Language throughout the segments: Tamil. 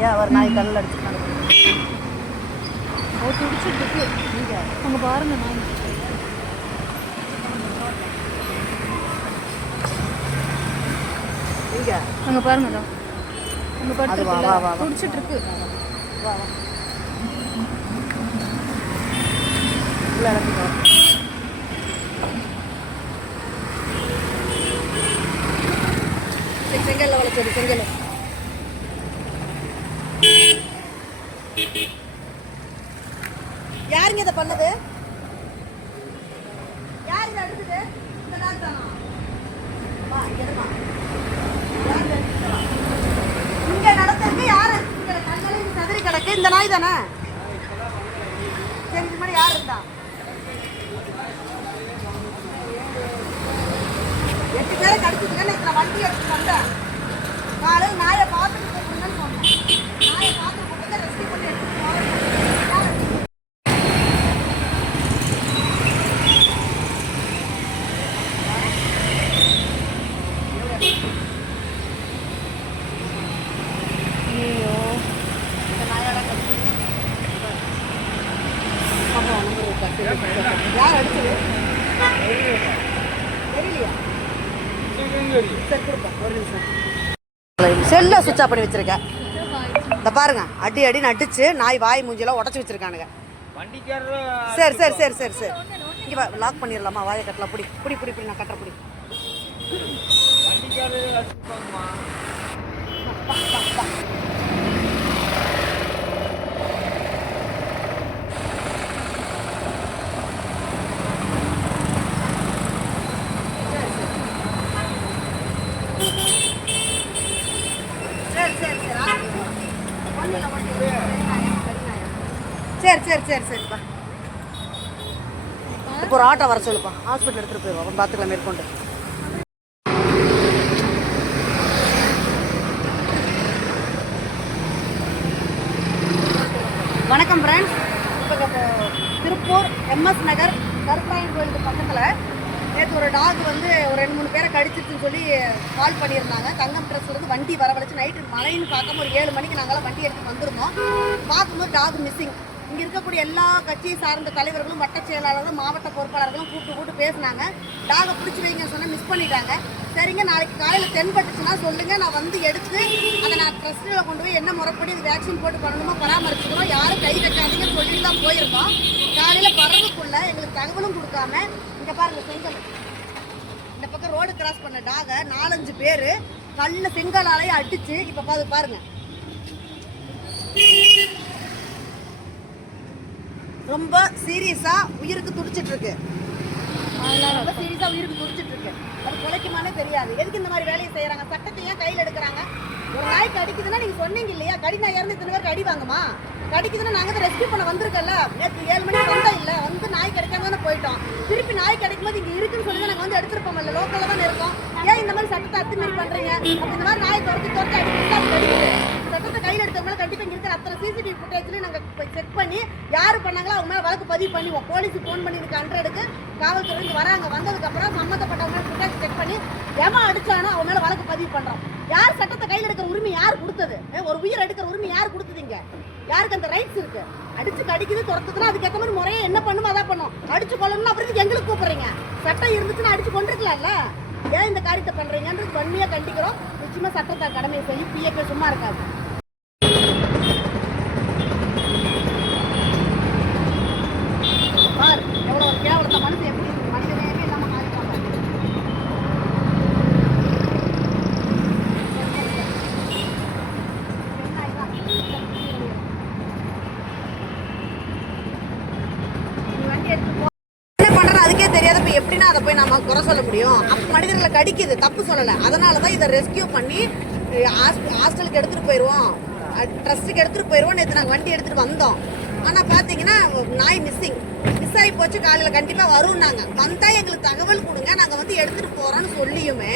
பார்த்தியா ஒரு நாய் கல்லில் அடிச்சுருக்காங்க ஓ துடிச்சிட்டு இருக்கு அங்கே பாருங்க நான் இங்கே. அங்கே பாருங்க அங்கே. படுத்து துடிச்சிட்டு இருக்கு வா வா. உள்ள இறக்கிக்கோ சரி, செங்கல்ல வளர்ச்சது செங்கல்ல யாருங்க இதை பண்ணது? யார் இதை அடுத்தது இந்த நாள் தானா? வா இங்க இருமா யார் இதை அடுத்தது? வா. இங்க கண்களில் சதுரி கிடக்கு இந்த நாய் தானே? சரி இது மாதிரி யார் இருந்தா? எட்டு பேரை கடிச்சிட்டுங்க இத்தனை வண்டி எடுத்துட்டு வந்தேன். நாலு நாயை பார்த்துட்டு கூப்பிடுங்கன்னு சொன்னேன் நாயை பார்த்து கூப்பிட்டு ரெஸ்கி பண்ணி எடுத்துட்டு போறேன் யாரு? ஐயோ இந்த நாயோட கடிச்சு. ஆமா, number இருக்கா? சரி, யார் அடிச்சது தெரியலையா சரி கொடுப்பா ஒரு நிமிஷம் செல்லை சுவிட்ச் ஆஃப் பண்ணி வச்சிருக்கேன். இந்த பாருங்க அடி அடி நட்டுச்சு நாய் வாய் மூஞ்சியெல்லாம் உடச்சி வச்சிருக்கானுங்க. சரி சரி சரி சரி சரி. இங்கே லாக் பண்ணிடலாமா? வாயை கட்டலாம். புடி புடி புடி புடி நான் கட்டுற புடி சரி சரி சரி ஆரம்பிங்க. ஒண்ணும் இல்ல, ஒண்ணும் இல்ல. சரி சரி சரி சரிப்பா. இப்போ ஒரு ஆட்டோ வர சொல்லுப்பா. ஹாஸ்பிட்டல் எடுத்துகிட்டு போயிடுவோம் பார்த்துக்கலாம் மேற்கொண்டு. வணக்கம் ஃப்ரெண்ட்ஸ் இப்போ திருப்பூர் எம்எஸ் நகர் கருப்பராயன் கோயிலுக்கு பக்கத்தில் நேற்று ஒரு டாக் வந்து ஒரு ரெண்டு மூணு பேரை கடிச்சிருச்சுன்னு சொல்லி கால் பண்ணியிருந்தாங்க. தங்கம் ட்ரெஸ்லேருந்து வண்டி வரவழைச்சு நைட்டு மழைன்னு பார்க்காம ஒரு ஏழு மணிக்கு நாங்களாம் வண்டி எடுத்து வந்திருந்தோம். பார்க்கும்போது டாக் மிஸ்ஸிங் இங்கே இருக்கக்கூடிய எல்லா கட்சியை சார்ந்த தலைவர்களும் வட்ட செயலாளர்களும் மாவட்ட பொறுப்பாளர்களும் கூப்பிட்டு கூப்பிட்டு பேசினாங்க. டாகை பிடிச்சி வைங்கன்னு சொன்னால் மிஸ் பண்ணிட்டாங்க. சரிங்க நாளைக்கு காலையில் தென்பட்டுச்சுன்னா சொல்லுங்கள் நான் வந்து எடுத்து அதை நான் ட்ரஸ்ட்டில் கொண்டு போய் என்ன முறைப்படி இது வேக்சின் போட்டு பண்ணணுமோ பராமரிச்சுக்கணும் யாரும் கை வைக்காதீங்க சொல்லி தான் போயிருந்தோம் காலையில் வர்றதுக்குள்ள எங்களுக்கு தகவலும் கொடுக்காம இங்கே பாருங்க செங்கல். இந்த பக்கம் ரோடு கிராஸ் பண்ண டாகை நாலஞ்சு பேர் கல்லில் செங்கலாலையும் அடித்து இப்போ பாரு பாருங்கள் ரொம்ப சீரியஸா உயிருக்கு துடிச்சிட்டு இருக்கு ரொம்ப சீரியஸா உயிருக்கு துடிச்சிட்டு இருக்கு அது குலைக்குமானே தெரியாது. எதுக்கு இந்த மாதிரி வேலையை செய்யறாங்க? சட்டத்தை ஏன் கையில் எடுக்கிறாங்க? ஒரு நாய் கடிக்குதுன்னா நீங்க சொன்னீங்க இல்லையா? கடி நான் இறந்து இத்தனை பேருக்கு அடி வாங்குமா? கடிக்குதுன்னா நாங்க தான் ரெஸ்கியூ பண்ண வந்திருக்கல நேற்று ஏழு மணிக்கு வந்தோம் இல்ல? வந்து நாய் கிடைக்காம தானே போயிட்டோம். திருப்பி நாய் கிடைக்கும் போது இங்க இருக்குன்னு சொல்லி தான் நாங்க வந்து எடுத்திருப்போம் இல்ல? லோக்கல்ல தான் இருக்கோம். ஏன் இந்த மாதிரி சட்டத்தை அத்துமீறி பண்றீங்க? இந்த மாதிரி நாய் துரத்தி துரத்தி அடிக்கிறது கையில் எடுத்தவங்க கண்டிப்பாக இங்கே இருக்கிற அத்தனை சிசிடிவி ஃபுட்டேஜ்லையும் நாங்கள் செக் பண்ணி யார் பண்ணாங்களோ அவங்க மேலே வழக்கு பதிவு பண்ணுவோம் போலீஸுக்கு ஃபோன் பண்ணி இதுக்கு ஹண்ட்ரடுக்கு காவல்துறை வராங்க. வந்ததுக்கப்புறம் சம்மந்தப்பட்டவங்க ஃபுட்டேஜ் செக் பண்ணி எவன் அடித்தானோ அவன் மேலே வழக்கு பதிவு பண்ணுறோம் யார் சட்டத்தை கையில் எடுக்கிற உரிமை யார் கொடுத்தது? ஒரு உயிர் எடுக்கிற உரிமை யார் கொடுத்ததுங்க யாருக்கு அந்த ரைட்ஸ் இருக்கு? அடிச்சு கடிக்குது துரத்துக்குன்னா அதுக்கேற்ற மாதிரி முறையை என்ன பண்ணுமோ அதான் பண்ணும். அடிச்சு கொள்ளணும்னு அப்புறம் எங்களுக்கு கூப்பிடுறீங்க? சட்டம் இருந்துச்சுன்னா அடிச்சு கொண்டிருக்கலாம்ல ஏன் இந்த காரியத்தை பண்ணுறீங்கன்றது வன்மையா கண்டிக்கிறோம். நிச்சயமாக சட்டத்தை கடமையை செய்யும். பிஏக்கள் சும்மா இருக்காது பார் எவ்வளவு ஒரு கேவலத்தை மனுஷன் எப்படி இருக்கு மனிதனே இல்லாம மாறிட்டாங்க என்ன பண்றேன்னு அதுக்கே தெரியாத இப்ப எப்படின்னா அதை போய் நம்ம குறை சொல்ல முடியும்? அப்போ மனிதர்களை கடிக்குது தப்பு சொல்லலை. அதனால தான் இதை ரெஸ்கியூ பண்ணி ஹாஸ்டலுக்கு எடுத்துகிட்டு போயிடுவோம் ட்ரஸ்ட்டுக்கு எடுத்துகிட்டு போயிடுவோம் நேற்று நாங்கள் வண்டி எடுத்துகிட்டு வந்தோம். ஆனால் பார்த்தீங்கன்னா நாய் மிஸ்ஸிங் மிஸ் ஆகி போச்சு காலையில் கண்டிப்பாக வரும் நாங்கள் வந்தால் எங்களுக்கு தகவல் கொடுங்க நாங்கள் வந்து எடுத்துகிட்டு போகிறோன்னு சொல்லியுமே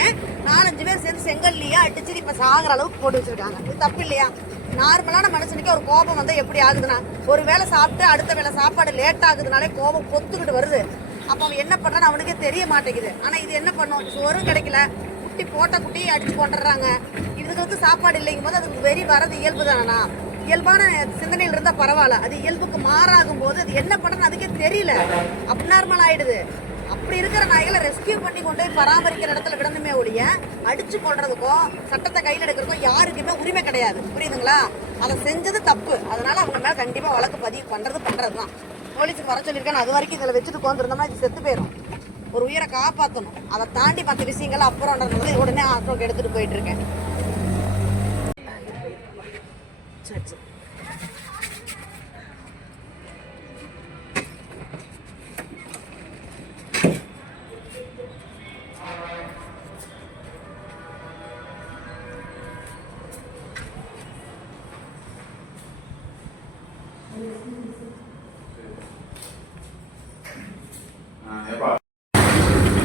நாலஞ்சு பேர் சேர்ந்து செங்கல்லையே அடிச்சு இப்போ சாகிற அளவுக்கு போட்டு வச்சுருக்காங்க. இது தப்பு இல்லையா? நார்மலான மனுஷனுக்கு ஒரு கோபம் வந்தால் எப்படி ஆகுதுன்னா ஒரு வேளை சாப்பிட்டு அடுத்த வேளை சாப்பாடு லேட் ஆகுதுனாலே கோபம் பொத்துக்கிட்டு வருது. அப்போ அவன் என்ன பண்ணான்னு அவனுக்கே தெரிய மாட்டேங்குது. ஆனால் இது என்ன பண்ணும்? சோறும் கிடைக்கல. குட்டி போட்ட குட்டி அடித்து கொண்டுறாங்க இதுக்கு வந்து சாப்பாடு இல்லைங்கும் போது அதுக்கு வெறி வரது இயல்பு தானா இயல்பான சிந்தனையில் இருந்தால் பரவாயில்ல. அது இயல்புக்கு மாறாகும் போது அது என்ன பண்ணுறது அதுக்கே தெரியல. அப்நார்மல் ஆயிடுது. அப்படி இருக்கிற நாய்களை ரெஸ்கியூ பண்ணி கொண்டு போய் பராமரிக்கிற இடத்துல விடணுமே ஒழிய அடிச்சு கொள்றதுக்கும் சட்டத்தை கையில் எடுக்கிறதுக்கும் யாருக்குமே உரிமை கிடையாது. புரியுதுங்களா? அதை செஞ்சது தப்பு. அதனால அவங்க மேலே கண்டிப்பாக வழக்கு பதிவு பண்ணுறது பண்ணுறது தான் போலீஸுக்கு வர சொல்லியிருக்கேன். அது வரைக்கும் இதில் வச்சுட்டு கோந்துருந்தோம்னா இது செத்து போயிடும் ஒரு உயிரை காப்பாற்றணும் அதை தாண்டி மற்ற விஷயங்கள் அப்புறம்ன்றது உடனே ஆட்டோக்கு எடுத்துகிட்டு போயிட்டுருக்கேன் சரி சரி.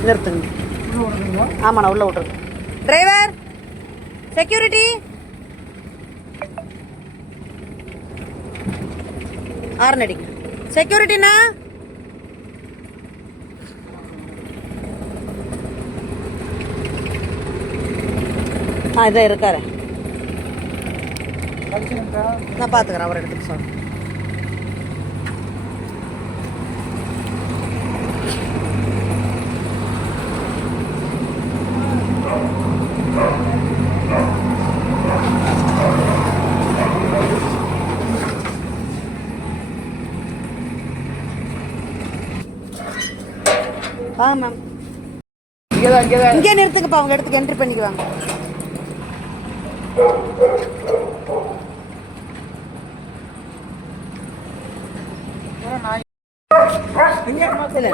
நிறுத்துங்க. ஆமாண்ணா உள்ள விட்ருங்க டிரைவர் செக்யூரிட்டி ஆர்ன் அடிங்க. செக்யூரிட்டிண்ணா ஆ இதான் இருக்காரு. நான் பார்த்துக்கிறேன் அவர் எடுத்துக்க சொல்றேன். வாங்க மேம் இங்கே நிறுத்துங்கப்பா அவங்க இடத்துக்கு என்ட்ரி பண்ணிக்குவாங்க இல்லை